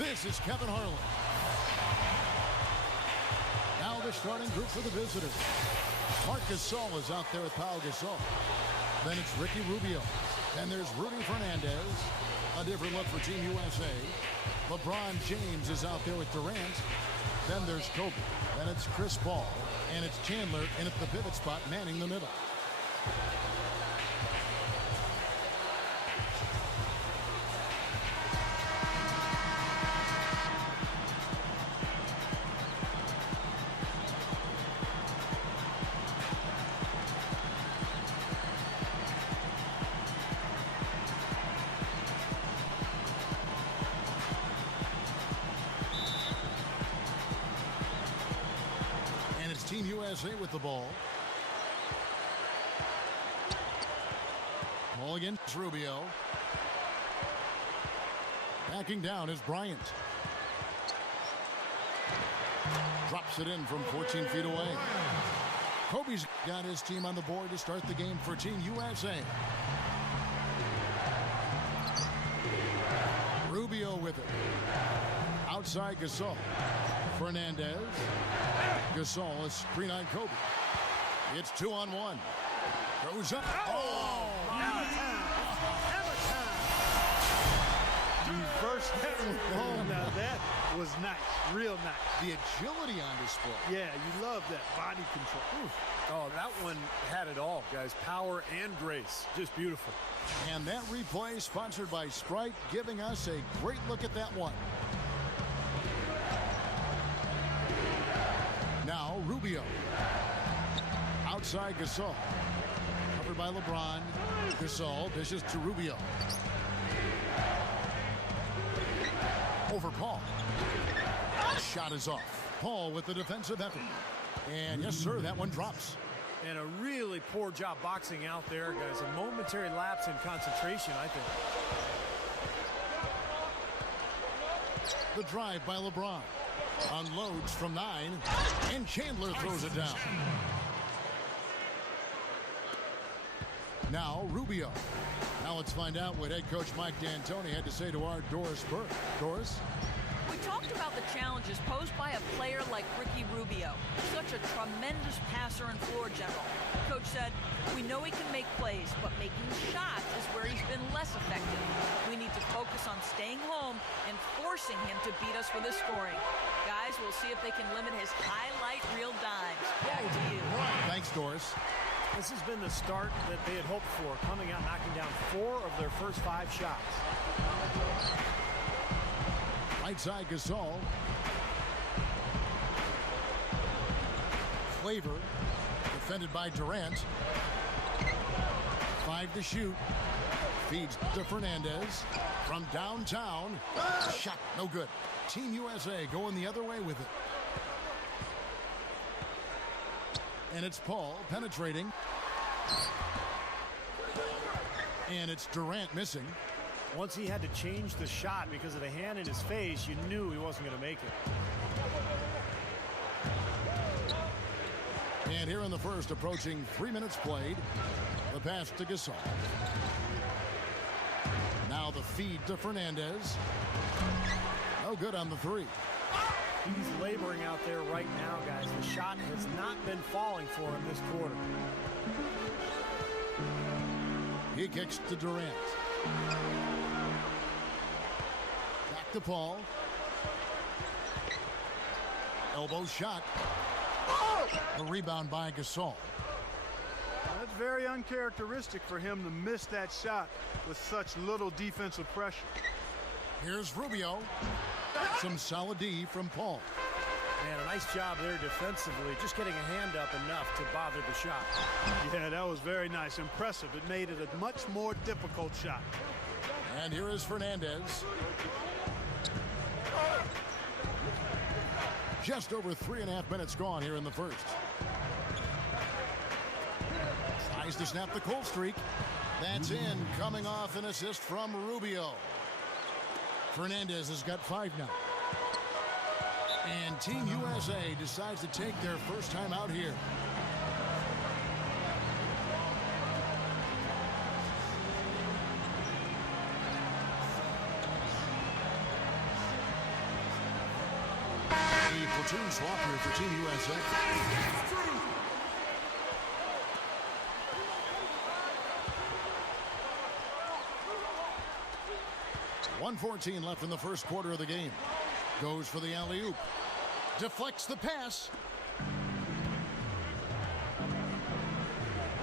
This is Kevin Harlan. Now the starting group for the visitors. Marc Gasol is out there with Pau Gasol. Then it's Ricky Rubio. Then there's Rudy Fernandez. A different look for Team USA. LeBron James is out there with Durant. Then there's Kobe. Then it's Chris Paul. And it's Chandler in at the pivot spot, manning the middle. Team USA with the ball. Ball against Rubio. Backing down is Bryant. Drops it in from 14 feet away. Kobe's got his team on the board to start the game for Team USA. Rubio with it. Outside Gasol. Fernandez. Gasol, a screen on Kobe. It's 2-on-1. Goes up. Oh! Hammer time. Reverse hammer. Oh, now that was nice. Real nice. The agility on display. Yeah, you love that body control. Oof. Oh, that one had it all, guys. Power and grace. Just beautiful. And that replay sponsored by Sprite, giving us a great look at that one. Now Rubio. Outside Gasol. Covered by LeBron. Gasol dishes to Rubio. Over Paul. Shot is off. Paul with the defensive effort. And yes, sir, that one drops. And a really poor job boxing out there, guys. A momentary lapse in concentration, I think. The drive by LeBron. Unloads from 9, and Chandler throws it down. Now Rubio. Now let's find out what head coach Mike D'Antoni had to say to our Doris Burke. Doris? We talked about the challenges posed by a player like Ricky Rubio, such a tremendous passer and floor general. Coach said, we know he can make plays, but making shots is where he's been less effective. We need to focus on staying home and forcing him to beat us with his scoring. Guys, we'll see if they can limit his highlight reel dimes. Back to you. Thanks, Doris. This has been the start that they had hoped for, coming out knocking down 4 of their first 5 shots. Right side Gasol. Flavor. Defended by Durant. 5 to shoot. Feeds to Fernandez. From downtown. Shot no good. Team USA going the other way with it. And it's Paul penetrating. And it's Durant missing. Once he had to change the shot because of the hand in his face, you knew he wasn't going to make it. And here in the first, approaching 3 minutes played, the pass to Gasol. Now the feed to Fernandez. No good on the 3. He's laboring out there right now, guys. The shot has not been falling for him this quarter. He kicks to Durant. Back to Paul. Elbow shot. A rebound by Gasol. That's very uncharacteristic for him to miss that shot with such little defensive pressure. Here's Rubio. Some solid D from Paul. Man, a nice job there defensively, just getting a hand up enough to bother the shot. Yeah, that was very nice. Impressive. It made it a much more difficult shot. And here is Fernandez. Just over 3.5 minutes gone here in the first. Tries to snap the cold streak. That's in, coming off an assist from Rubio. Fernandez has got 5 now. And Team USA decides to take their first time out here. platoon swap here for Team USA. 1:14 left in the first quarter of the game. Goes for the alley-oop. Deflects the pass.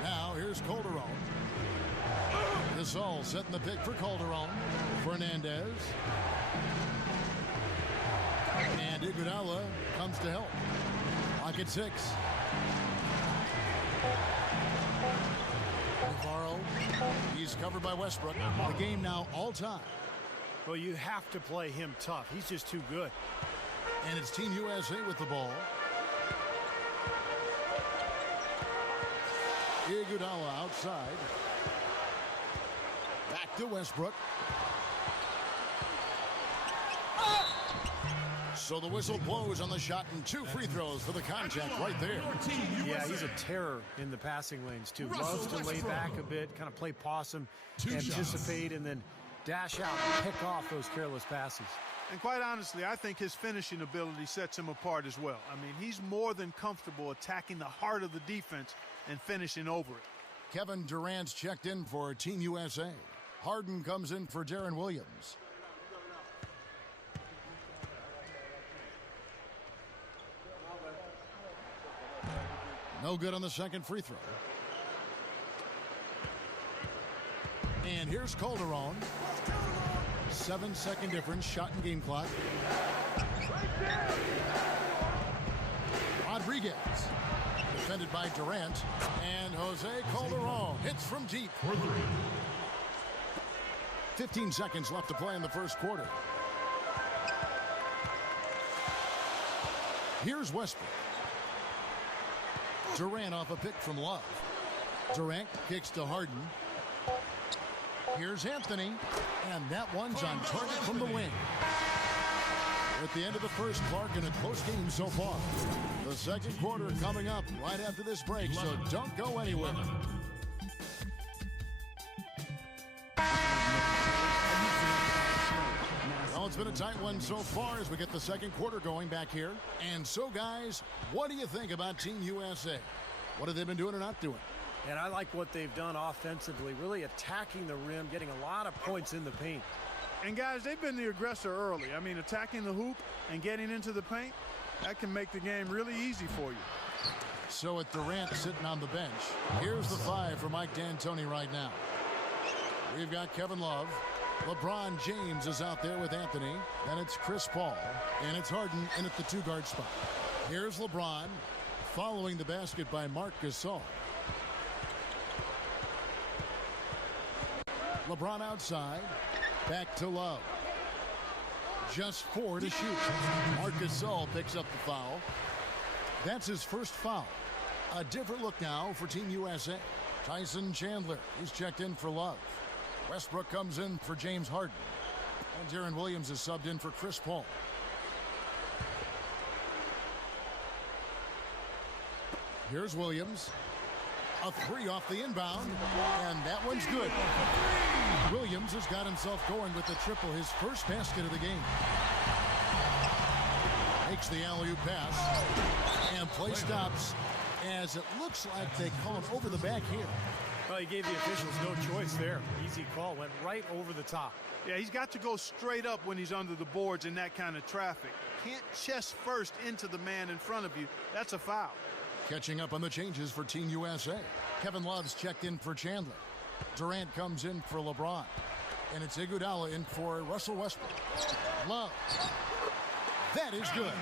Now here's Calderon. Gasol setting the pick for Calderon. Fernandez. And Iguodala comes to help. Lock at 6. Navarro. He's covered by Westbrook. The game now all time. Well, you have to play him tough. He's just too good. And it's Team USA with the ball. Iguodala outside. Back to Westbrook. So the whistle blows on the shot and 2 free throws for the contact right there. Yeah, he's a terror in the passing lanes, too. Loves to lay back a bit, kind of play possum, anticipate, and then dash out and pick off those careless passes. And quite honestly, I think his finishing ability sets him apart as well. I mean, he's more than comfortable attacking the heart of the defense and finishing over it. Kevin Durant's checked in for Team USA. Harden comes in for Deron Williams. No good on the second free throw. And here's Calderon. 7-second difference, shot and game clock. Rodriguez. Defended by Durant. And Jose Calderon hits from deep. 15 seconds left to play in the first quarter. Here's Westbrook. Durant off a pick from Love. Durant kicks to Harden. Here's Anthony. And that one's on target from the wing. At the end of the first, Clark, in a close game so far. The second quarter coming up right after this break, so don't go anywhere. Well, it's been a tight one so far as we get the second quarter going back here. And so, guys, what do you think about Team USA? What have they been doing or not doing? And I like what they've done offensively, really attacking the rim, getting a lot of points in the paint. And, guys, they've been the aggressor early. I mean, attacking the hoop and getting into the paint, that can make the game really easy for you. So with Durant sitting on the bench, here's the 5 for Mike D'Antoni right now. We've got Kevin Love. LeBron James is out there with Anthony. Then it's Chris Paul. And it's Harden in at the 2-guard spot. Here's LeBron following the basket by Marc Gasol. LeBron outside. Back to Love. Just 4 to shoot. Marc Gasol picks up the foul. That's his first foul. A different look now for Team USA. Tyson Chandler is checked in for Love. Westbrook comes in for James Harden. And Deron Williams is subbed in for Chris Paul. Here's Williams. A 3 off the inbound. And that one's good. Williams has got himself going with the triple, his first basket of the game. Makes the alley-oop pass. And play stops as it looks like they call it over the back here. Well, he gave the officials no choice there. Easy call, went right over the top. Yeah, he's got to go straight up when he's under the boards in that kind of traffic. Can't chest first into the man in front of you. That's a foul. Catching up on the changes for Team USA. Kevin Love's checked in for Chandler. Durant comes in for LeBron. And it's Iguodala in for Russell Westbrook. Love. That is good.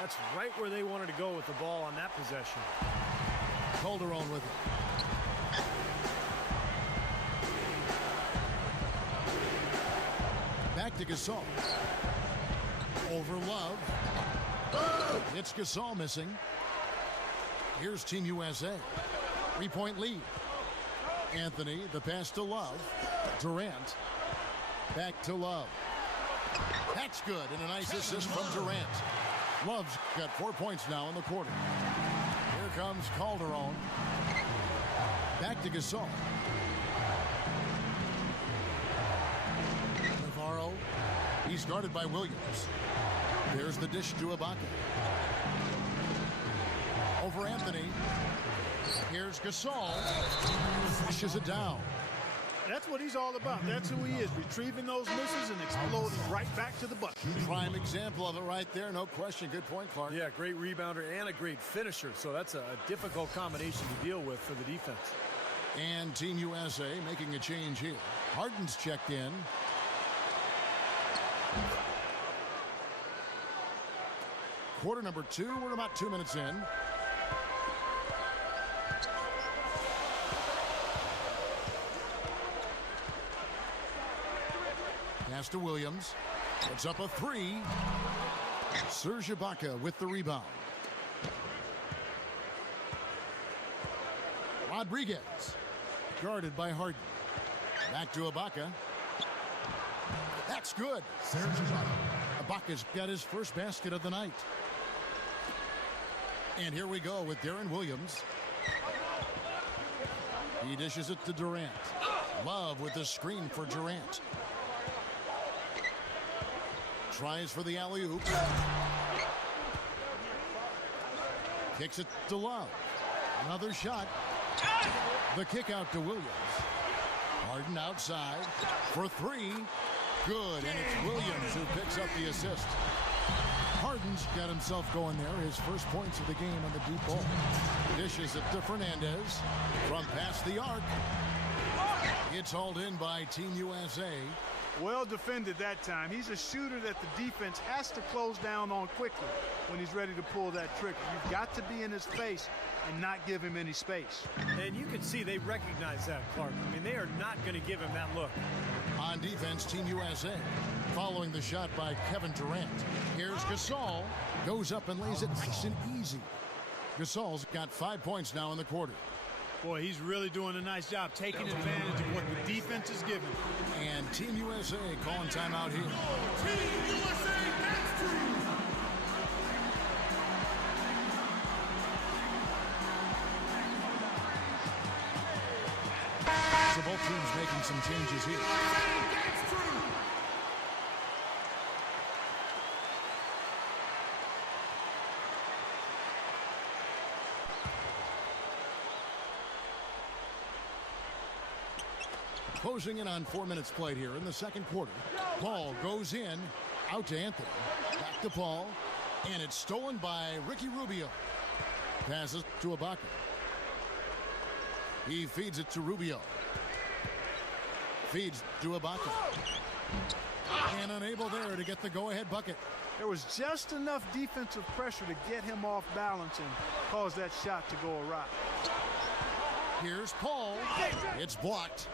That's right where they wanted to go with the ball on that possession. Calderon with it. Back to Gasol. Over Love. It's Gasol missing. Here's Team USA. 3-point lead. Anthony, the pass to Love. Durant. Back to Love. That's good, and a nice assist from Durant. Love's got 4 points now in the quarter. Here comes Calderon. Back to Gasol. Navarro. He's guarded by Williams. Here's the dish to Ibaka. Over Anthony. Here's Gasol. Dishes it down. That's what he's all about. That's who he is, retrieving those misses and exploding right back to the bucket. Prime example of it right there, no question. Good point, Clark. Yeah, great rebounder and a great finisher, so that's a difficult combination to deal with for the defense. And Team USA making a change here. Harden's checked in. Quarter number 2, we're about 2 minutes in. Pass to Williams. Puts up a 3. Serge Ibaka with the rebound. Rodriguez. Guarded by Harden. Back to Ibaka. That's good. Serge Ibaka. Ibaka's got his first basket of the night. And here we go with Darren Williams. He dishes it to Durant. Love with the screen for Durant. Tries for the alley-oop. Kicks it to Love. Another shot. The kick out to Williams. Harden outside for 3. Good, and it's Williams who picks up the assist. Harden's got himself going there. His first points of the game on the deep ball. Dishes it to Fernandez from past the arc. It's hauled in by Team USA. Well defended that time. He's a shooter that the defense has to close down on quickly when he's ready to pull that trigger. You've got to be in his face and not give him any space. And you can see they recognize that, Clark. I mean, they are not going to give him that look. On defense, Team USA. Following the shot by Kevin Durant. Here's Gasol. Goes up and lays it nice and easy. Gasol's got 5 points now in the quarter. Boy, he's really doing a nice job taking advantage of what the defense is giving. And Team USA calling timeout here. Team USA next to So both teams making some changes here. Closing in on 4 minutes played here in the second quarter. Ball goes in, out to Anthony. Back to Paul, and it's stolen by Ricky Rubio. Passes to Ibaka. He feeds it to Rubio. Feeds to Ibaka. And unable there to get the go-ahead bucket. There was just enough defensive pressure to get him off balance and cause that shot to go awry. Here's Paul. It's blocked.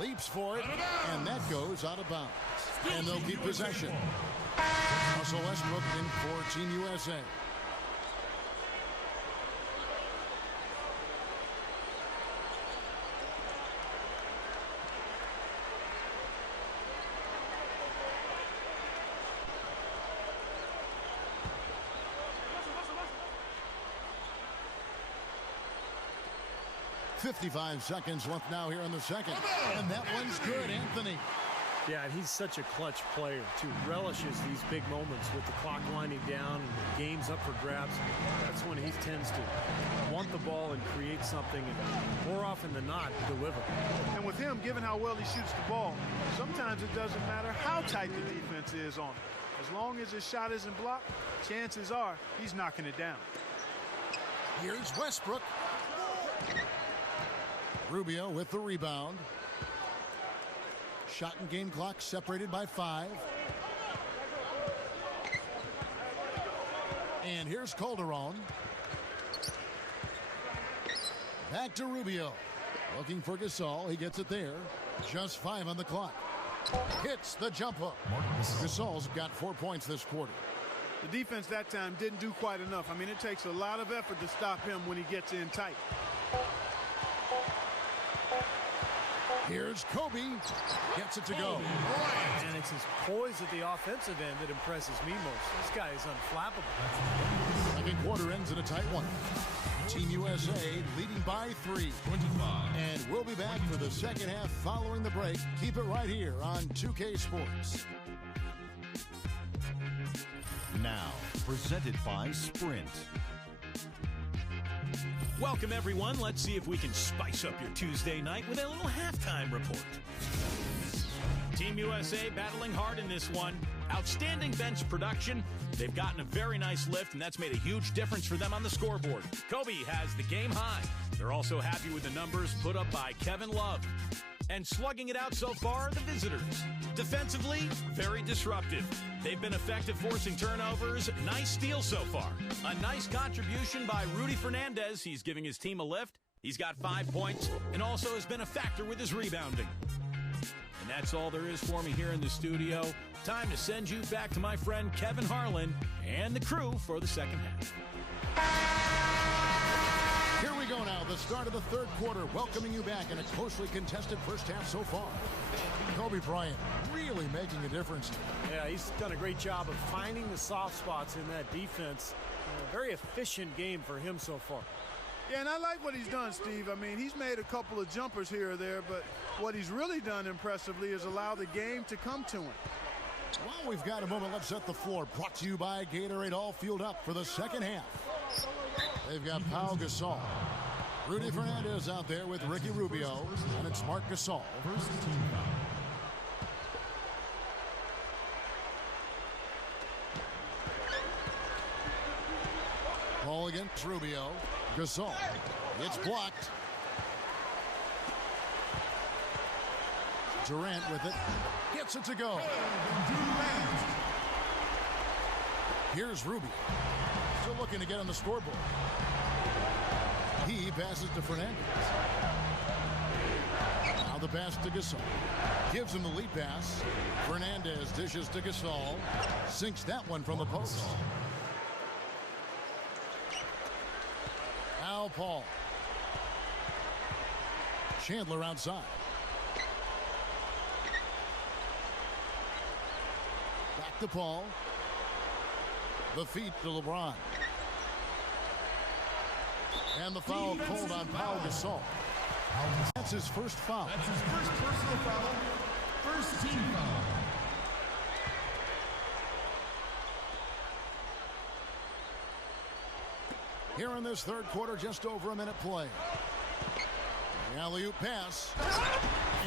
Leaps for it, and that goes out of bounds. And they'll keep possession. Russell Westbrook in for Team USA. .55 seconds left now here in the second. And that one's good, Anthony. Yeah, and he's such a clutch player, too. Relishes these big moments with the clock winding down and the game's up for grabs. That's when he tends to want the ball and create something, and more often than not, deliver. And with him, given how well he shoots the ball, sometimes it doesn't matter how tight the defense is on him. As long as his shot isn't blocked, chances are he's knocking it down. Here's Westbrook. Rubio with the rebound. Shot and game clock separated by 5. And here's Calderon. Back to Rubio. Looking for Gasol. He gets it there. Just 5 on the clock. Hits the jump hook. Gasol's got 4 points this quarter. The defense that time didn't do quite enough. I mean, it takes a lot of effort to stop him when he gets in tight. Here's Kobe. Gets it to go. And it's his poise at the offensive end that impresses me most. This guy is unflappable. Second quarter ends in a tight one. Team USA leading by 3. 25. And we'll be back for the second half following the break. Keep it right here on 2K Sports. presented by Sprint. Welcome, everyone. Let's see if we can spice up your Tuesday night with a little halftime report. Team USA battling hard in this one. Outstanding bench production. They've gotten a very nice lift, and that's made a huge difference for them on the scoreboard. Kobe has the game high. They're also happy with the numbers put up by Kevin Love. And slugging it out so far are the visitors. Defensively, very disruptive. They've been effective forcing turnovers. Nice steal so far. A nice contribution by Rudy Fernandez. He's giving his team a lift. He's got 5 points and also has been a factor with his rebounding. And that's all there is for me here in the studio. Time to send you back to my friend Kevin Harlan and the crew for the second half. Here we go now, the start of the third quarter, welcoming you back in a closely contested first half so far. Kobe Bryant really making a difference. Yeah, he's done a great job of finding the soft spots in that defense. A very efficient game for him so far. Yeah, and I like what he's done, Steve. I mean, he's made a couple of jumpers here or there, but what he's really done impressively is allow the game to come to him. While we've got a moment, let's set the floor. Brought to you by Gatorade, all fueled up for the second half. They've got Pau Gasol. Rudy Fernandez out there with Ricky Rubio, and it's Marc Gasol. First team foul. Ball against Rubio. Gasol. It's blocked. Durant with it. Gets it to go. Here's Rubio. Still looking to get on the scoreboard. He passes to Fernandez. Now the pass to Gasol. Gives him the lead pass. Fernandez dishes to Gasol. Sinks that one from the post. Now Paul. Chandler outside. Back to Paul. The feet to LeBron. And the foul called on Pau Gasol. That's his first foul. That's his first personal foul. First team foul. Here in this third quarter, just over a minute play. The alley-oop pass.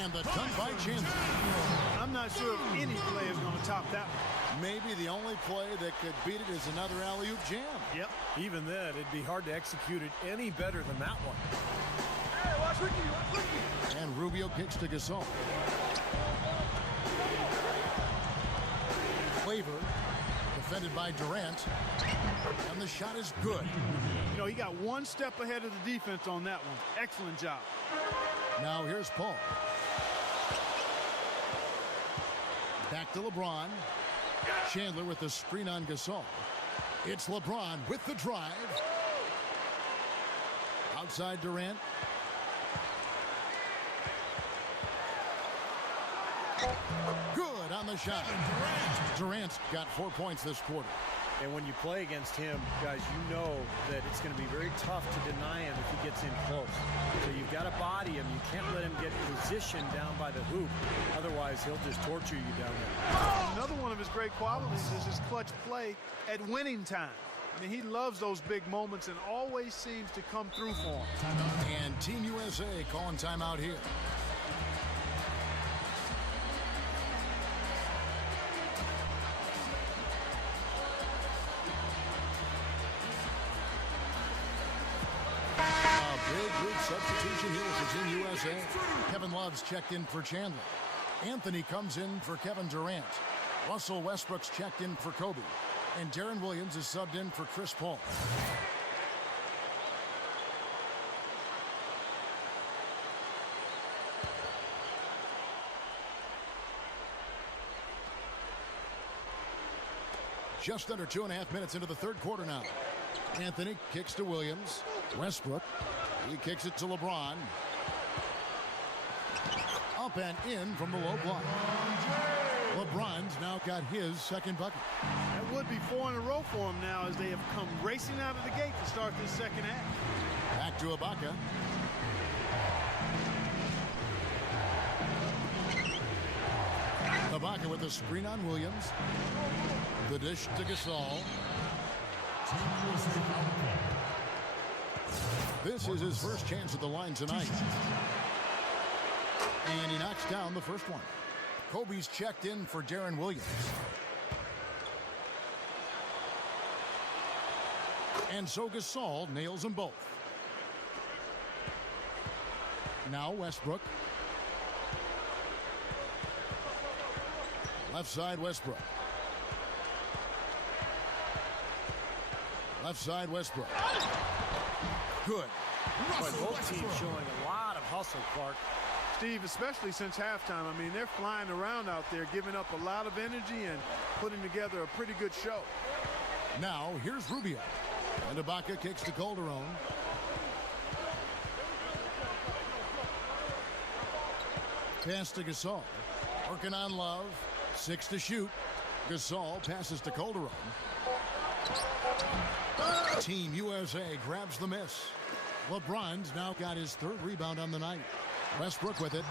And the dunk by Chandler. I'm not sure if any play is going to top that one. Maybe the only play that could beat it is another alley-oop jam. Yep. Even then, it'd be hard to execute it any better than that one. Hey, watch Ricky, watch Ricky. And Rubio kicks to Gasol. Flavor, defended by Durant. And the shot is good. You know, he got one step ahead of the defense on that one. Excellent job. Now here's Paul. Back to LeBron. Chandler with the screen on Gasol. It's LeBron with the drive. Outside Durant. Good on the shot. Durant's got 4 points this quarter. And when you play against him, guys, you know that it's going to be very tough to deny him if he gets in close. So you've got to body him. You can't let him get positioned down by the hoop. Otherwise, he'll just torture you down there. Another one of his great qualities is his clutch play at winning time. I mean, he loves those big moments and always seems to come through for him. And Team USA calling timeout here. Big group substitution here for Team USA. Kevin Love's checked in for Chandler. Anthony comes in for Kevin Durant. Russell Westbrook's checked in for Kobe. And Darren Williams is subbed in for Chris Paul. Just under 2.5 minutes into the third quarter now. Anthony kicks to Williams. Westbrook. He kicks it to LeBron. Up and in from the low block. LeBron's now got his second bucket. That would be 4 in a row for him now as they have come racing out of the gate to start this second half. Back to Ibaka. Ibaka with the screen on Williams. The dish to Gasol. Team USA foul call. This is his first chance at the line tonight. And he knocks down the first one. Kobe's checked in for Darren Williams. And so Gasol nails them both. Now Westbrook. Left side Westbrook. Left side Westbrook. Good. Both teams showing a lot of hustle, Clark. Steve, especially since halftime, I mean, they're flying around out there, giving up a lot of energy and putting together a pretty good show. Now, here's Rubio. And Ibaka kicks to Calderon. Pass to Gasol. Working on Love. 6 to shoot. Gasol passes to Calderon. Team USA grabs the miss. LeBron's now got his third rebound on the night. Westbrook with it.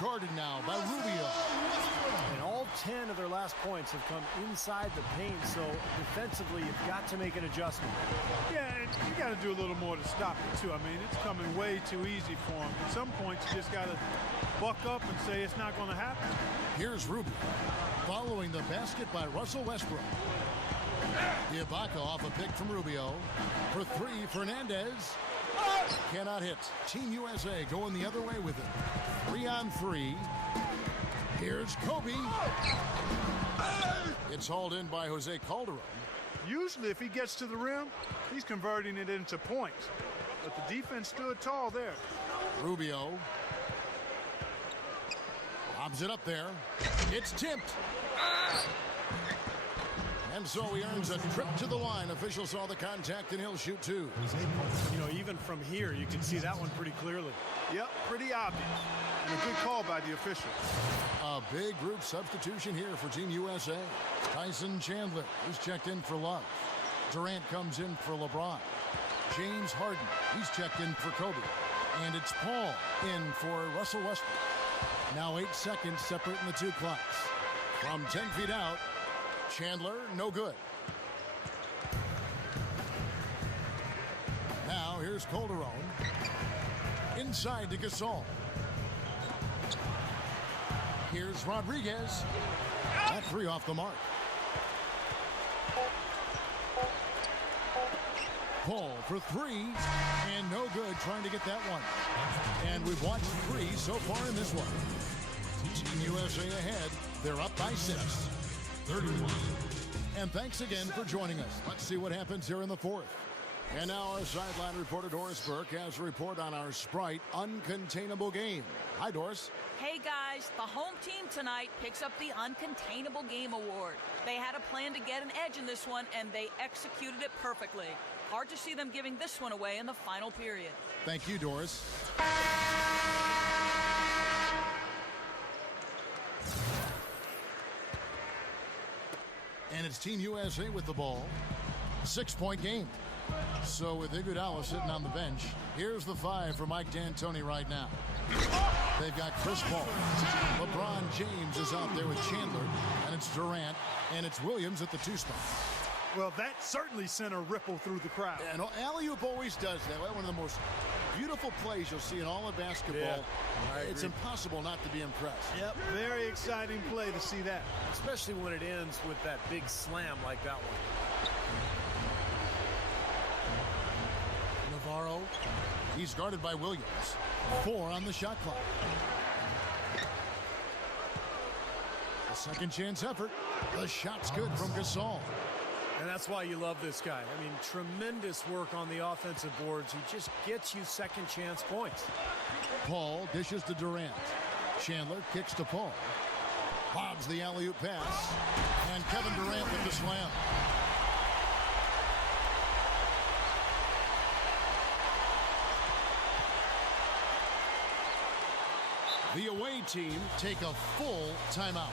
Guarded now by Rubio. And all 10 of their last points have come inside the paint, so defensively you've got to make an adjustment. Yeah, and you got to do a little more to stop it, too. I mean, it's coming way too easy for him. At some points, you just got to buck up and say it's not going to happen. Here's Rubio. Following the basket by Russell Westbrook. Ibaka off a pick from Rubio. For 3, Fernandez. Cannot hit. Team USA going the other way with it. 3-on-3. Here's Kobe. It's hauled in by Jose Calderon. Usually, if he gets to the rim, he's converting it into points. But the defense stood tall there. Rubio. Lobs it up there. It's tipped. And so he earns a trip to the line. Official saw the contact, and he'll shoot 2. You know, even from here, you can see that one pretty clearly. Yep, pretty obvious. And a good call by the official. A big group substitution here for Team USA. Tyson Chandler is checked in for Love. Durant comes in for LeBron. James Harden, he's checked in for Kobe. And it's Paul in for Russell Westbrook. Now 8 seconds separating the two clocks. From 10 feet out, Chandler, no good. Now here's Calderon. Inside to Gasol. Here's Rodriguez. That 3 off the mark. Paul for 3, and no good trying to get that one. And we've watched 3 so far in this one. Team USA ahead. They're up by 6. 31. And thanks again for joining us. Let's see what happens here in the 4th. And now our sideline reporter Doris Burke has a report on our Sprite Uncontainable game. Hi, Doris. Hey guys, the home team tonight picks up the Uncontainable Game Award. They had a plan to get an edge in this one, and they executed it perfectly. Hard to see them giving this one away in the final period. Thank you, Doris. And it's Team USA with the ball. 6-point game. So with Iguodala sitting on the bench, here's the 5 for Mike D'Antoni right now. They've got Chris Paul. LeBron James is out there with Chandler, and it's Durant, and it's Williams at the 2 spot. Well, that certainly sent a ripple through the crowd. And alley-oop always does that. One of the most beautiful plays you'll see in all of basketball. Yeah, it's impossible not to be impressed. Yep, very exciting play to see that. Especially when it ends with that big slam like that one. Navarro, he's guarded by Williams. 4 on the shot clock. A second chance effort. The shot's good from Gasol. And that's why you love this guy. I mean, tremendous work on the offensive boards. He just gets you second chance points. Paul dishes to Durant. Chandler kicks to Paul. Bobs the alley-oop pass. And Kevin Durant with the slam. The away team take a full timeout.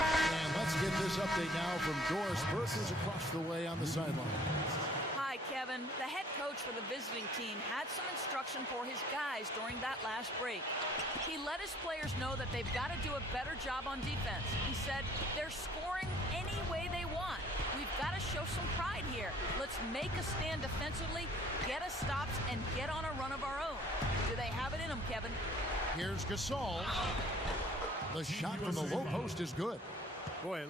And let's get this update now from Doris Burke, who's across the way on the sideline. Hi, Kev. Kevin, the head coach for the visiting team had some instruction for his guys during that last break. He let his players know that they've got to do a better job on defense. He said, they're scoring any way they want. We've got to show some pride here. Let's make a stand defensively, get us stops, and get on a run of our own. Do they have it in them, Kevin? Here's Gasol. The shot from the low post is good. Boy,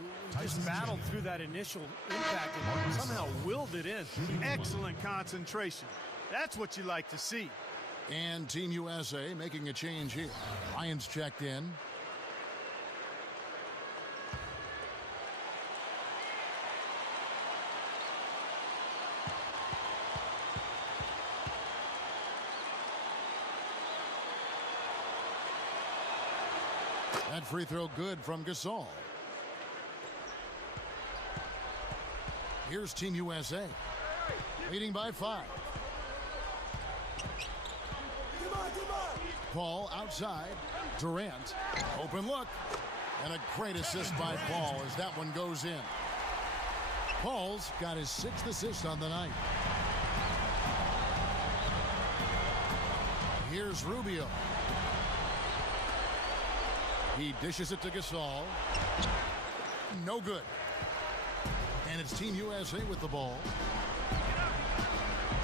just battled through that initial impact and somehow willed it in. Excellent concentration. That's what you like to see. And Team USA making a change here. Lions checked in. That free throw good from Gasol. Here's Team USA, leading by 5. Paul outside. Durant, open look. And a great assist by Paul as that one goes in. Paul's got his 6th assist on the night. Here's Rubio. He dishes it to Gasol. No good. And it's Team USA with the ball.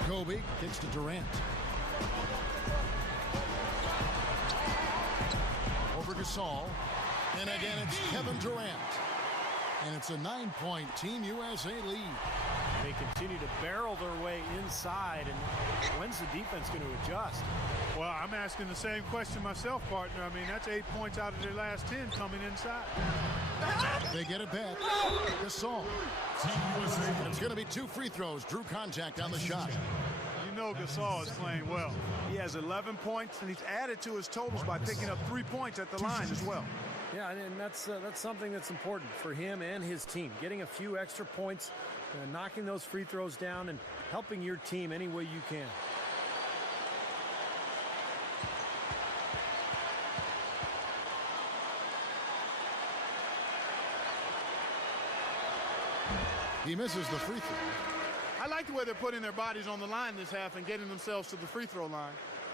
Kobe kicks to Durant. Over Gasol. And again, it's Kevin Durant. And it's a 9-point Team USA lead. They continue to barrel their way inside. And when's the defense going to adjust? Well, I'm asking the same question myself, partner. I mean, that's 8 points out of their last 10 coming inside. They get it back. Gasol. It's going to be 2 free throws. Drew contact on the shot. You know Gasol is playing well. He has 11 points, and he's added to his totals by picking up 3 points at the line as well. Yeah, and that's something that's important for him and his team. Getting a few extra points, knocking those free throws down, and helping your team any way you can. He misses the free throw. I like the way they're putting their bodies on the line this half and getting themselves to the free throw line.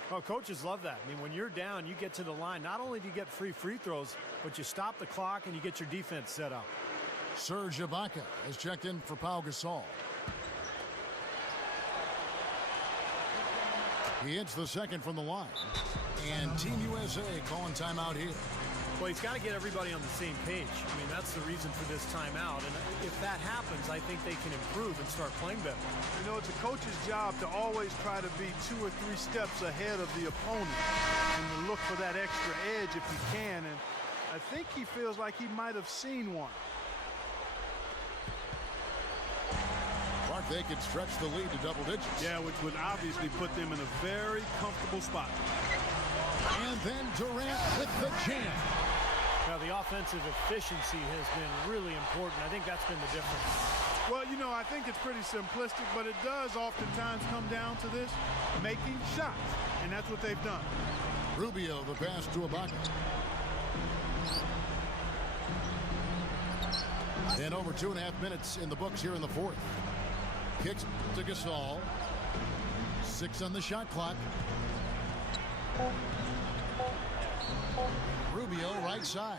Well, coaches love that. I mean, when you're down, you get to the line. Not only do you get free throws, but you stop the clock and you get your defense set up. Serge Ibaka has checked in for Pau Gasol. He hits the second from the line. And Team USA calling timeout here. Well, he's got to get everybody on the same page. I mean, that's the reason for this timeout. And if that happens, I think they can improve and start playing better. You know, it's a coach's job to always try to be 2 or 3 steps ahead of the opponent and to look for that extra edge if he can. And I think he feels like he might have seen one. Clark, they could stretch the lead to double digits. Yeah, which would obviously put them in a very comfortable spot. And then Durant with the jam. Now, the offensive efficiency has been really important. I think that's been the difference. Well, you know, I think it's pretty simplistic, but it does oftentimes come down to this, making shots. And that's what they've done. Rubio, the pass to Ibaka. And over 2.5 minutes in the books here in the fourth. Kicks to Gasol. 6 on the shot clock. Rubio right side.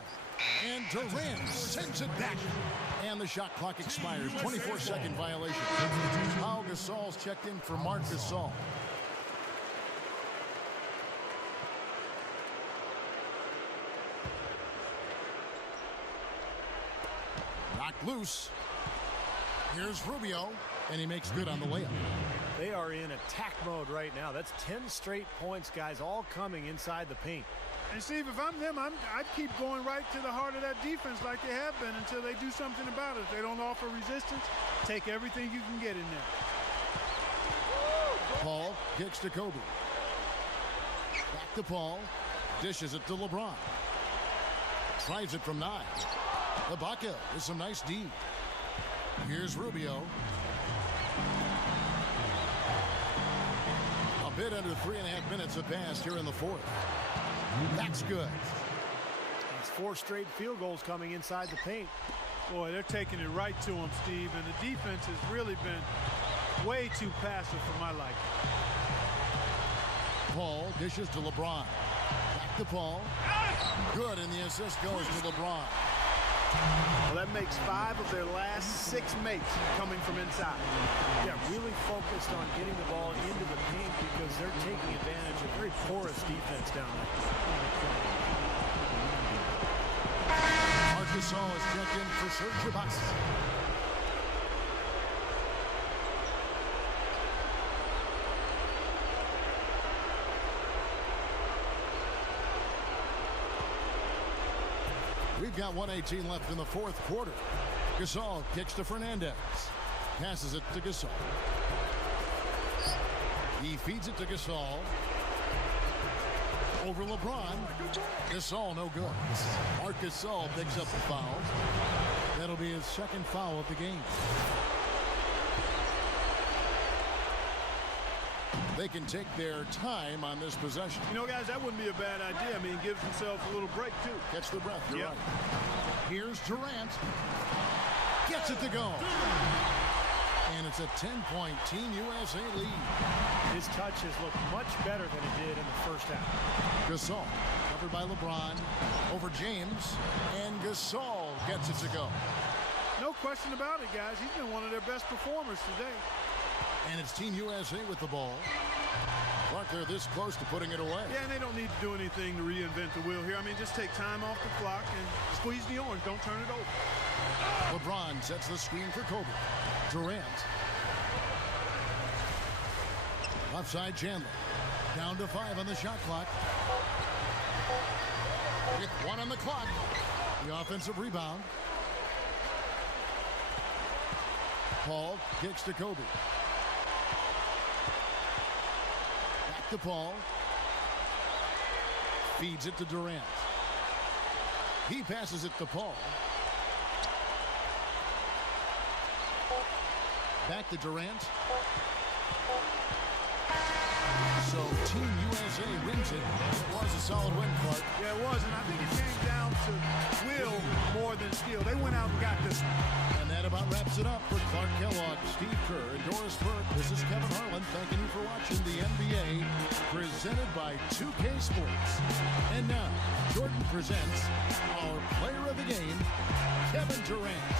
And Durant sends it back. And the shot clock expires. 24-second violation. Pau Gasol's checked in for Marc Gasol. Knocked loose. Here's Rubio. And he makes good on the layup. They are in attack mode right now. That's 10 straight points, guys, all coming inside the paint. And Steve, if I'm them, I'd keep going right to the heart of that defense like they have been until they do something about it. If they don't offer resistance, take everything you can get in there. Paul kicks to Kobe. Back to Paul. Dishes it to LeBron. Tries it from 9. Ibaka with some nice D. Here's Rubio. A bit under 3.5 minutes have passed here in the fourth. That's good. It's 4 straight field goals coming inside the paint. Boy, they're taking it right to him, Steve, and the defense has really been Way too passive for my liking. Paul dishes to LeBron. Back to Paul. Good, and the assist goes to LeBron. Well, that makes 5 of their last 6 makes coming from inside. Yeah, really focused on getting the ball into the paint because they're taking advantage of very porous defense down there. Marcus Gasol is checked in for Serge Ibaka. We've got 1:18 left in the fourth quarter. Gasol kicks to Fernandez. Passes it to Gasol. He feeds it to Gasol. Over LeBron. Gasol no good. Marc Gasol picks up the foul. That'll be his second foul of the game. They can take their time on this possession. You know, guys, that wouldn't be a bad idea. I mean, gives himself a little break, too. Catch the breath. You're right. Here's Durant. Gets it to go. And it's a 10-point Team USA lead. His touch has looked much better than it did in the first half. Gasol covered by LeBron over James. And Gasol gets it to go. No question about it, guys. He's been one of their best performers today. And it's Team USA with the ball. Clark, they're this close to putting it away. Yeah, and they don't need to do anything to reinvent the wheel here. I mean, just take time off the clock and squeeze the orange. Don't turn it over. LeBron sets the screen for Kobe. Durant. Offside Chandler. Down to 5 on the shot clock. With 1 on the clock. The offensive rebound. Paul kicks to Kobe. Back to Paul. Feeds it to Durant. He passes it to Paul. Back to Durant. So Team USA wins it. It was a solid win, Clark. Yeah, it was, and I think it came down to will more than skill. They went out and got this. And that about wraps it up for Clark Kellogg, Steve Kerr, and Doris Burke. This is Kevin Harlan thanking you for watching the NBA presented by 2K Sports. And now, Jordan presents our player of the game, Kevin Durant.